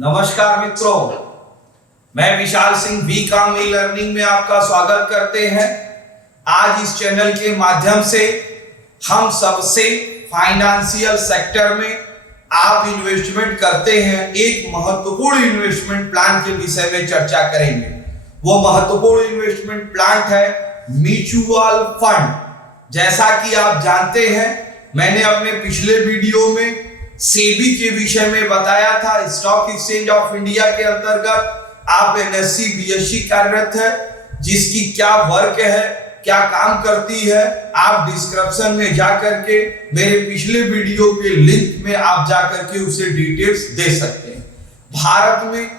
नमस्कार मित्रों, मैं Vishal Singh BCom e learning में आपका स्वागत करते हैं। आज इस चैनल के माध्यम से हम सबसे फाइनेंशियल सेक्टर में आप इन्वेस्टमेंट करते हैं एक महत्वपूर्ण इन्वेस्टमेंट प्लान के विषय में चर्चा करेंगे। वो महत्वपूर्ण इन्वेस्टमेंट प्लान है म्यूचुअल फंड। जैसा कि आप जानते हैं, मैंने अपने पिछले वीडियो में सेबी के विषय में बताया था। स्टॉक एक्सचेंज ऑफ इंडिया के अंतर्गत आप एनएससी बीएससी कार्यरत है, जिसकी क्या वर्क है, क्या काम करती है, आप डिस्क्रिप्शन में जाकर के मेरे पिछले वीडियो के लिंक में आप जाकर के उसे डिटेल्स दे सकते हैं। भारत में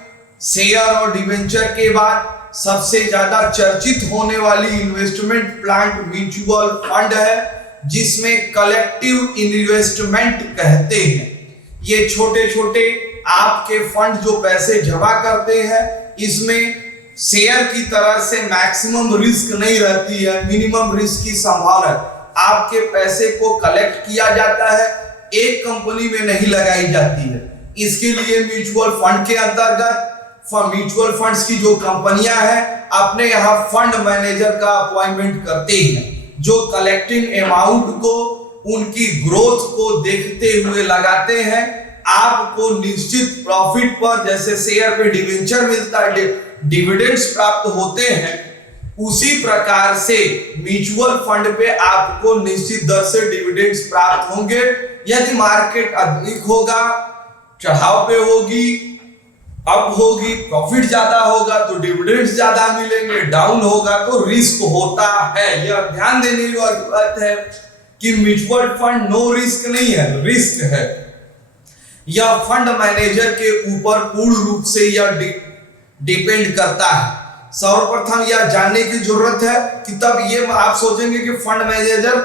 शेयर और डिवेंचर के बाद सबसे ज्यादा चर्चित होने वाली इन्वेस्टमेंट प्लान म्यूचुअल फंड है, जिसमें कलेक्टिव इन्वेस्टमेंट कहते हैं। ये छोटे छोटे आपके फंड जो पैसे जमा करते हैं, इसमें शेयर की तरह से मैक्सिमम रिस्क नहीं रहती है, मिनिमम रिस्क की संभावना। आपके पैसे को कलेक्ट किया जाता है, एक कंपनी में नहीं लगाई जाती है। इसके लिए म्यूचुअल फंड के अंतर्गत म्यूचुअल फंड्स की जो कंपनियां हैं, अपने यहाँ फंड मैनेजर का अपॉइंटमेंट करते हैं, जो कलेक्टिंग अमाउंट को उनकी ग्रोथ को देखते हुए लगाते हैं। आपको निश्चित प्रॉफिट पर, जैसे शेयर पे डिवेंचर मिलता है, डिविडेंड्स प्राप्त होते हैं, उसी प्रकार से म्यूचुअल फंड पे आपको निश्चित दर से डिविडेंड्स प्राप्त होंगे। यदि मार्केट अधिक होगा, चढ़ाव पे होगी, अप होगी, प्रॉफिट ज्यादा होगा तो डिविडेंड्स ज्यादा मिलेंगे, डाउन होगा तो रिस्क होता है। यह ध्यान देने की बात है कि म्यूचुअल फंड नो रिस्क नहीं है, रिस्क है। यह फंड मैनेजर के ऊपर पूर्ण रूप से यह डिपेंड करता है। सर्वप्रथम यह जानने की जरूरत है कि तब ये आप सोचेंगे कि फंड मैनेजर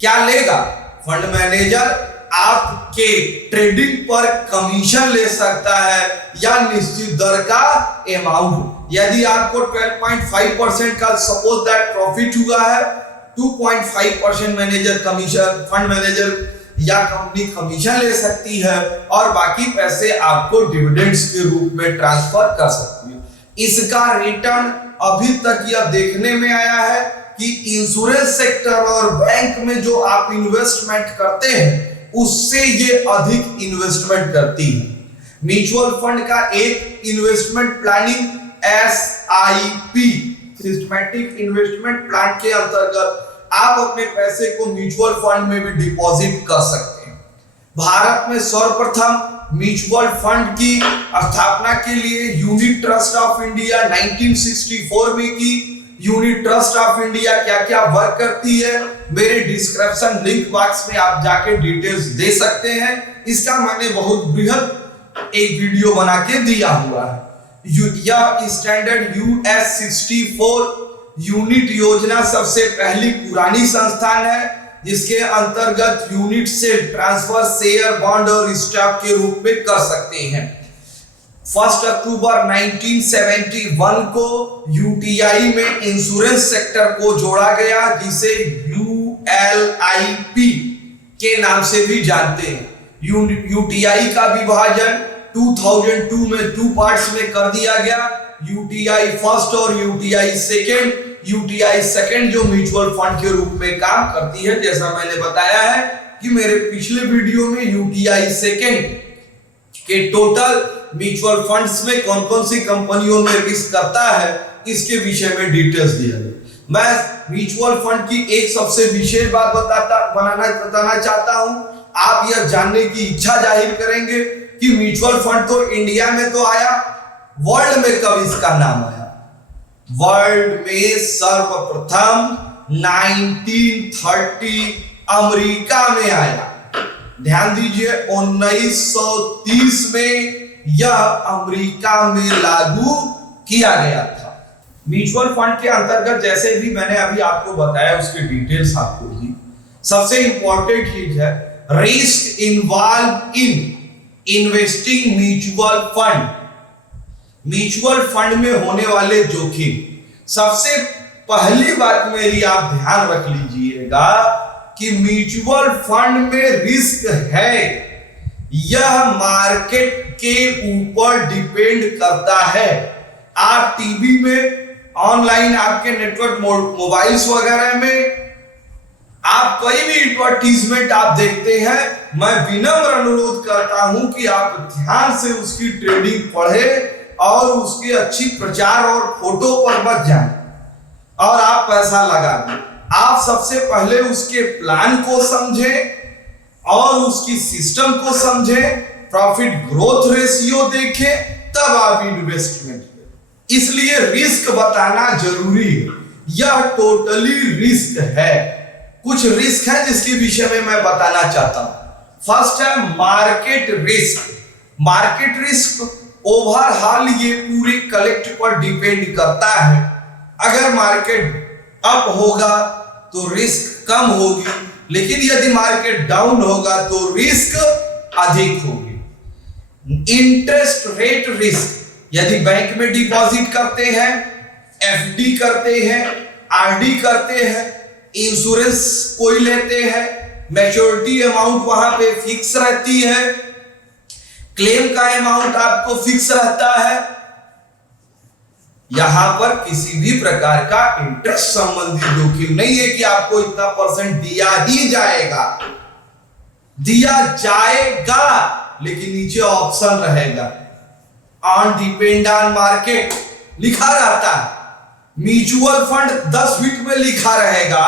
क्या लेगा। फंड मैनेजर आपके ट्रेडिंग पर कमीशन ले सकता है या निश्चित दर का अमाउंट। यदि आपको 12.5% का सपोज दैट प्रॉफिट हुआ है, 2.5% मैनेजर कमीशन, फंड मैनेजर या कंपनी कमीशन ले सकती है और बाकी पैसे आपको डिविडेंड्स के रूप में ट्रांसफर कर सकती है। इसका रिटर्न अभी तक यह देखने में आया है कि इंश्योरेंस सेक्टर और बैंक में जो आप इन्वेस्टमेंट करते हैं, उससे ये अधिक इन्वेस्टमेंट करती है। म्यूचुअल फंड का एक investment planning SIP systematic investment plan के अंतर्गत आप अपने पैसे को म्यूचुअल फंड में भी डिपॉजिट कर सकते हैं। भारत में सर्वप्रथम म्यूचुअल फंड की स्थापना के लिए यूनिट ट्रस्ट ऑफ इंडिया 1964 में की। यूनिट ट्रस्ट ऑफ इंडिया क्या क्या वर्क करती है, मेरे डिस्क्रिप्शन लिंक बॉक्स में आप जाके डिटेल्स दे सकते हैं। इसका मैंने बहुत बृहद एक वीडियो बना के दिया हुआ है। यह स्टैंडर्ड US 64 यूनिट योजना सबसे पहली पुरानी संस्थान है, जिसके अंतर्गत यूनिट से ट्रांसफर शेयर, बॉन्ड और स्टॉक के रूप में कर सकते हैं। 1 अक्टूबर 1971 को UTI में इंश्योरेंस सेक्टर को जोड़ा गया, जिसे ULIP के नाम से भी जानते हैं। UTI का विभाजन 2002 में 2 पार्ट्स में कर दिया गया, UTI फर्स्ट और UTI सेकेंड। UTI सेकेंड जो म्यूचुअल फंड के रूप में काम करती है, जैसा मैंने बताया है कि मेरे पिछले वीडियो में UTI सेकेंड के टोटल म्यूचुअल फंड्स में कौन कौन सी कंपनियों में रिस्क करता है, इसके विषय में डिटेल्स दिया गया। मैं म्यूचुअल फंड की एक सबसे विशेष बात बताना चाहता हूं। आप यह जानने की इच्छा जाहिर करेंगे कि म्यूचुअल फंड तो इंडिया में तो आया, वर्ल्ड में कब इसका नाम आया। वर्ल्ड में सर्वप्रथम 1930 अमेरिका में आया। ध्यान दीजिए, 1930 में यह अमेरिका में लागू किया गया था। म्यूचुअल फंड के अंतर्गत जैसे भी मैंने अभी आपको बताया, उसके डिटेल्स आपको दी। सबसे इंपॉर्टेंट चीज है risk involve in investing mutual fund. Mutual fund में होने वाले जोखिम, सबसे पहली बात मेरी आप ध्यान रख लीजिएगा कि म्यूचुअल फंड में रिस्क है। यह मार्केट के ऊपर डिपेंड करता है। आप टीवी में, ऑनलाइन आपके नेटवर्क मोबाइल्स वगैरह में आप कोई भी एडवर्टीजमेंट आप देखते हैं, मैं विनम्र अनुरोध करता हूं कि आप ध्यान से उसकी ट्रेडिंग पढ़े और उसके अच्छी प्रचार और फोटो पर मत जाएं और आप पैसा लगा दें। आप सबसे पहले उसके प्लान को समझें और उसकी सिस्टम को समझें, प्रॉफिट ग्रोथ रेशियो देखें, तब आप इन्वेस्टमेंट करें। इसलिए रिस्क बताना जरूरी है। यह टोटली रिस्क है। कुछ रिस्क है जिसके विषय में मैं बताना चाहता हूं। फर्स्ट है market risk. Market risk overall ये पूरे कलेक्ट पर डिपेंड करता है। अगर मार्केट अप होगा तो रिस्क कम होगी, लेकिन यदि मार्केट डाउन होगा तो रिस्क अधिक होगी। इंटरेस्ट रेट रिस्क, यदि बैंक में डिपॉजिट करते हैं, एफडी करते हैं, आरडी करते हैं, इंश्योरेंस कोई लेते हैं, मैच्योरिटी अमाउंट वहां पे फिक्स रहती है, क्लेम का अमाउंट आपको फिक्स रहता है। यहां पर किसी भी प्रकार का इंटरेस्ट संबंधी जोखिम नहीं है कि आपको इतना परसेंट दिया ही जाएगा। दिया जाएगा लेकिन नीचे ऑप्शन रहेगा ऑन डिपेंड ऑन मार्केट लिखा रहता है। म्यूचुअल फंड 10 फीट में लिखा रहेगा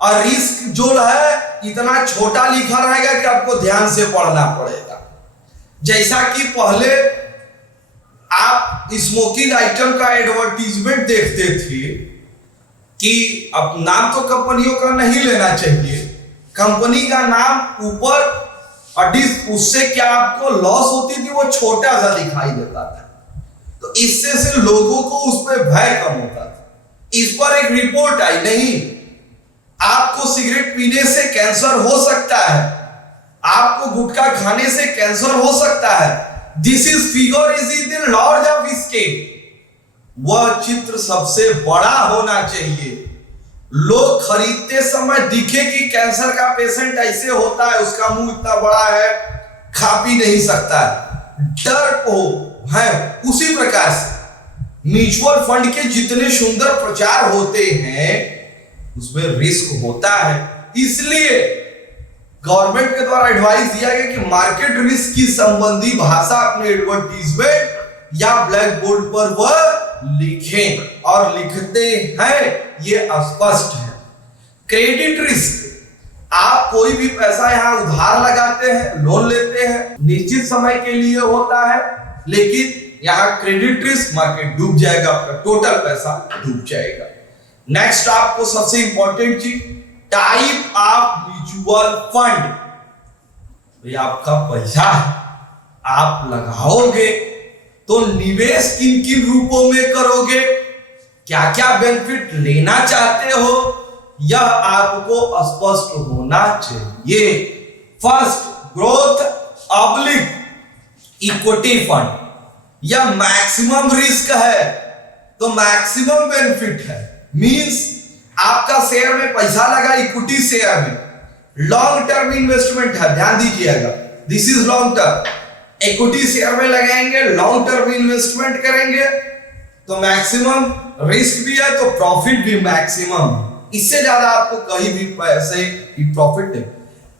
और रिस्क जो है इतना छोटा लिखा रहेगा कि आपको ध्यान से पढ़ना पड़ेगा। जैसा कि पहले आप स्मोकिंग आइटम का एडवर्टीजमेंट देखते थे कि अब नाम तो कंपनियों का नहीं लेना चाहिए, कंपनी का नाम ऊपर और उससे क्या आपको लॉस होती थी वो छोटा सा दिखाई देता था, तो इससे से लोगों को उस पर भय कम होता था। इस पर एक रिपोर्ट आई, नहीं आपको सिगरेट पीने से कैंसर हो सकता है, आपको गुटखा खाने से कैंसर हो सकता है, this is figure is in the large of scale. वह चित्र सबसे बड़ा होना चाहिए। लोग खरीदते समय दिखे कि कैंसर का पेशेंट ऐसे होता है, उसका मुंह इतना बड़ा है, खा पी नहीं सकता है, डर को है। उसी प्रकार से म्यूचुअल फंड के जितने सुंदर प्रचार होते हैं उसमें रिस्क होता है। इसलिए गवर्नमेंट के द्वारा एडवाइस दिया गया कि मार्केट रिस्क की संबंधी भाषा अपने एडवर्टीजमेंट या ब्लैक बोर्ड पर वह लिखें, और लिखते हैं ये स्पष्ट है। क्रेडिट रिस्क, आप कोई भी पैसा यहां उधार लगाते हैं, लोन लेते हैं, निश्चित समय के लिए होता है, लेकिन यहां क्रेडिट रिस्क मार्केट डूब जाएगा, आपका टोटल पैसा डूब जाएगा। नेक्स्ट आपको सबसे इंपॉर्टेंट चीज, टाइप ऑफ म्यूचुअल फंड। भाई आपका पैसा आप लगाओगे तो निवेश किन किन रूपों में करोगे, क्या क्या बेनिफिट लेना चाहते हो, यह आपको स्पष्ट होना चाहिए। First, growth oblique equity fund, यह मैक्सिमम रिस्क है तो मैक्सिमम बेनिफिट है। मींस आपका शेयर में पैसा लगा, इक्विटी शेयर में, लॉन्ग टर्म इन्वेस्टमेंट है, ध्यान दीजिएगा, this is long term. Equity share में लगाएंगे, लॉन्ग टर्म इन्वेस्टमेंट करेंगे तो मैक्सिमम रिस्क भी है तो प्रॉफिट भी मैक्सिमम। इससे ज्यादा आपको कहीं भी पैसे की प्रॉफिट नहीं।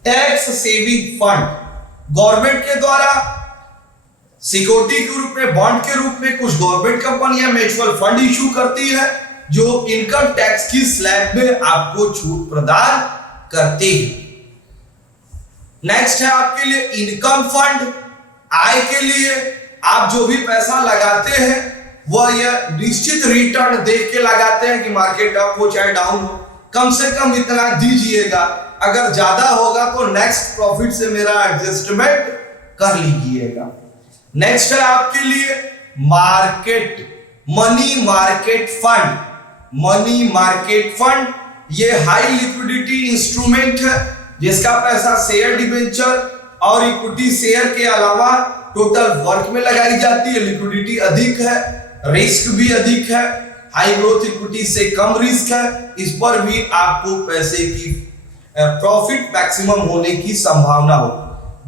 टैक्स सेविंग फंड, गवर्नमेंट के द्वारा सिक्योरिटी के रूप में, बॉन्ड के रूप में कुछ गवर्नमेंट कंपनियां म्यूचुअल फंड इशू करती है जो इनकम टैक्स की स्लैब में आपको छूट प्रदान करती है। नेक्स्ट है आपके लिए इनकम फंड, आय के लिए आप जो भी पैसा लगाते हैं वह यह निश्चित रिटर्न देख के लगाते हैं कि मार्केट अप हो चाहे डाउन हो, कम से कम इतना दीजिएगा, अगर ज्यादा होगा तो नेक्स्ट प्रॉफिट से मेरा एडजस्टमेंट कर लीजिएगा। नेक्स्ट है आपके लिए market, money market fund. Money market fund ये हाई लिक्विडिटी इंस्ट्रूमेंट है जिसका पैसा शेयर, डिबेंचर और इक्विटी शेयर के अलावा टोटल वर्क में लगाई जाती है। लिक्विडिटी अधिक है, रिस्क भी अधिक है, हाई ग्रोथ इक्विटी से कम रिस्क है, इस पर भी आपको पैसे की प्रॉफिट मैक्सिमम होने की संभावना हो।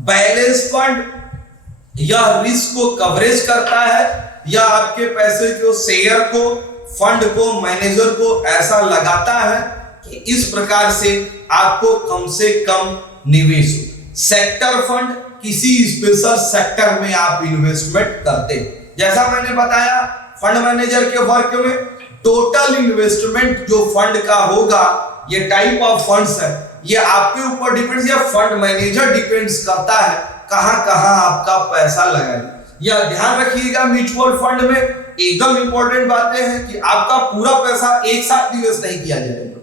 बैलेंस फंड यह रिस्क को कवरेज करता है या आपके पैसे को, शेयर को, फंड को, मैनेजर को ऐसा लगाता है कि इस प्रकार से आपको कम से कम निवेश हो। सेक्टर फंड किसी स्पेशल सेक्टर में आप इन्वेस्टमेंट करते हैं। जैसा मैंने बताया फंड मैनेजर के वर्क में टोटल इन्वेस्टमेंट जो फंड का होगा, ये टाइप ऑफ फंड्स है, ये आपके ऊपर डिपेंड्स या फंड मैनेजर डिपेंड्स करता है कहां कहां आपका पैसा लगाए। यह ध्यान रखिएगा म्यूचुअल फंड में एकदम इंपॉर्टेंट बातें हैं कि आपका पूरा पैसा एक साथ निवेश नहीं किया जाएगा।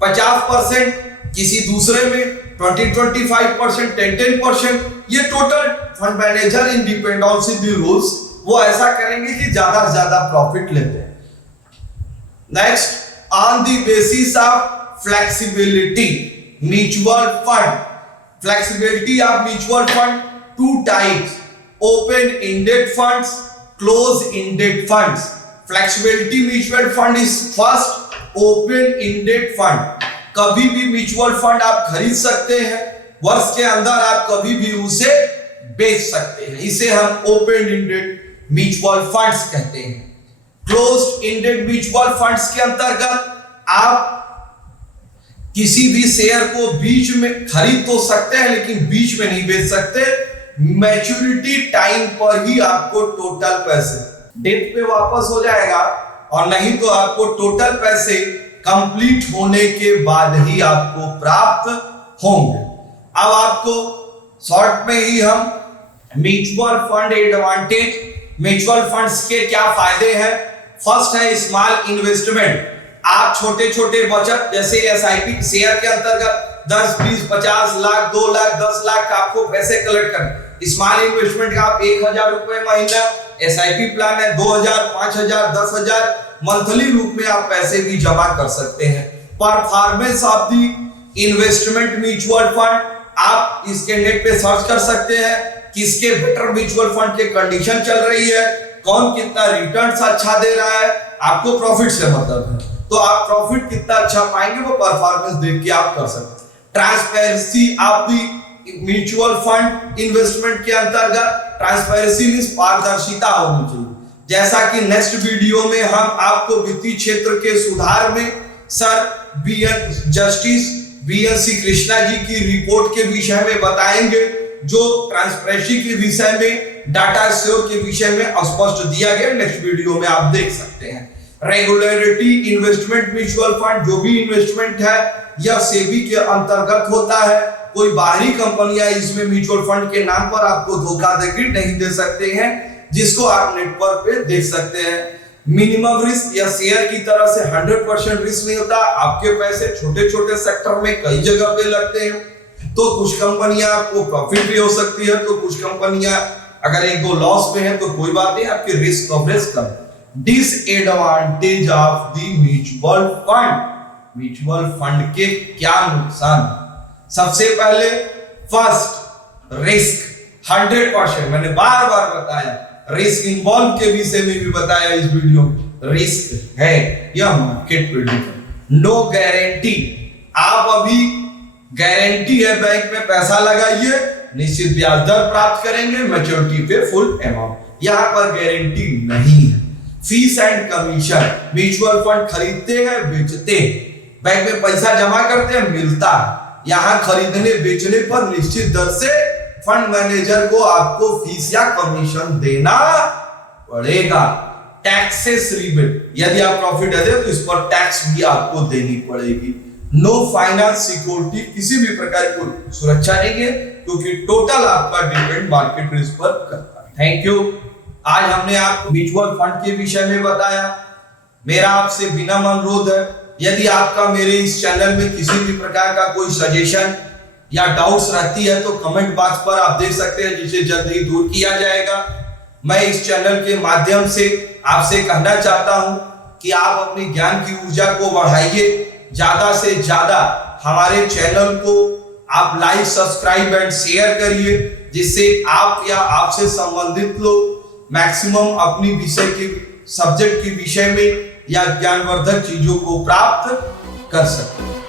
50% किसी दूसरे में, 20-25%, 10-10%, ये total fund manager in dependence on the rules वो ऐसा करेंगे कि ज्यादा से ज्यादा प्रॉफिट लेते हैं। Next, on the basis of flexibility mutual fund, flexibility of mutual fund, two types, open ended funds, close ended funds. Flexibility mutual fund is first open ended fund. कभी भी म्यूचुअल फंड आप खरीद सकते हैं, वर्ष के अंदर आप कभी भी उसे बेच सकते हैं, इसे हम ओपन एंडेड म्यूचुअल फंड्स कहते हैं। क्लोज्ड एंडेड म्यूचुअल फंड्स के अंतर्गत आप किसी भी शेयर को बीच में खरीद तो सकते हैं लेकिन बीच में नहीं बेच सकते। मैच्योरिटी टाइम पर ही आपको टोटल पैसे डेट पे वापस हो जाएगा और नहीं तो आपको टोटल पैसे कंप्लीट होने के बाद ही आपको प्राप्त होंगे। अब आपको शॉर्ट में ही हम mutual fund advantage, mutual funds के क्या फायदे हैं। फर्स्ट है स्मॉल इन्वेस्टमेंट। आप छोटे छोटे बचत जैसे एसआईपी शेयर के अंतर्गत 10, 20, 50 लाख, 2 लाख, 10 लाख का आपको पैसे कलेक्ट करने। स्मॉल इन्वेस्टमेंट का आप 1000 रुपए महीना, एसआईपी प्लान है 2000, 5000, 10000 मंथली रूप में आप पैसे भी जमा कर सकते हैं। Performance of the investment mutual fund, आप इसके नेट पे सर्च कर सकते हैं किसके बेटर म्यूचुअल फंड के कंडीशन चल रही है, कौन कितना रिटर्न्स अच्छा दे रहा है। आपको प्रॉफिट से मतलब है तो आप प्रॉफिट कितना अच्छा पाएंगे वो परफॉर्मेंस देख के आप कर सकते हैं। Transparency of the mutual fund investment के अंतर्गत ट्रांसपेरेंसी मींस पारदर्शिता होनी चाहिए। जैसा कि नेक्स्ट वीडियो में हम आपको वित्तीय क्षेत्र के सुधार में सर जस्टिस बीएन सी कृष्णा जी की रिपोर्ट के विषय में बताएंगे, जो ट्रांसपेरेंसी के विषय में, डाटा शेयर के विषय में स्पष्ट दिया गया। नेक्स्ट वीडियो में आप देख सकते हैं। रेगुलरिटी इन्वेस्टमेंट म्यूचुअल फंड, जो भी इन्वेस्टमेंट है यह सेबी के अंतर्गत होता है। कोई बाहरी कंपनियां इसमें म्यूचुअल फंड के नाम पर आपको धोखाधड़ी नहीं दे सकते हैं, जिसको आप नेटवर्क पे देख सकते हैं। मिनिमम रिस्क या शेयर की तरह से 100% रिस्क नहीं होता। आपके पैसे छोटे छोटे सेक्टर में कई जगह पे लगते हैं, तो कुछ कंपनियां आपको प्रॉफिट भी हो सकती है, तो कुछ कंपनियां अगर एक दो लॉस में है तो कोई बात नहीं, आपकी risk coverage come. Disadvantage of the mutual fund, mutual fund के क्या नुकसान। सबसे पहले फर्स्ट रिस्क 100%, मैंने बार बार बताया, रिस्क इन्वॉल्व के विषय में भी बताया इस वीडियो में। रिस्क है यह मार्केट प्रेडिक्टर। नो गारंटी, आप अभी गारंटी है बैंक में पैसा लगाइए निश्चित ब्याज दर प्राप्त करेंगे, मैच्योरिटी पे फुल अमाउंट, यहां पर गारंटी नहीं है। Fees and commission, mutual fund खरीदते हैं बेचते हैं, बैंक में पैसा जमा करते हैं मिलता है, यहां खरीदने बेचने पर निश्चित दर से फंड मैनेजर को आपको फीस या कमीशन देना पड़ेगा। टैक्सेस रिबेट, यदि आप प्रॉफिट है तो इस पर टैक्स भी आपको देनी पड़ेगी। नो फाइनेंस सिक्योरिटी, किसी भी प्रकार की सुरक्षा नहीं है क्योंकि टोटल आपका डिपेंड मार्केट रिस्क पर करता है। Thank you. आज हमने आपको म्यूचुअल फंड के विषय में बताया। मेरा आपसे विनम्र अनुरोध है, यदि आपका मेरे इस चैनल में किसी भी प्रकार का कोई सजेशन या डाउट्स रहती है तो कमेंट बॉक्स पर आप देख सकते हैं, जिसे जल्द ही दूर किया जाएगा। मैं इस चैनल के माध्यम से आपसे कहना चाहता हूं कि आप अपनी ज्ञान की ऊर्जा को बढ़ाइए, ज्यादा से ज्यादा हमारे चैनल को आप लाइक, सब्सक्राइब एंड शेयर करिए, जिससे आप या आपसे संबंधित लोग मैक्सिमम अपनी विषय के सब्जेक्ट के विषय में या ज्ञानवर्धक चीजों को प्राप्त कर सकते हैं।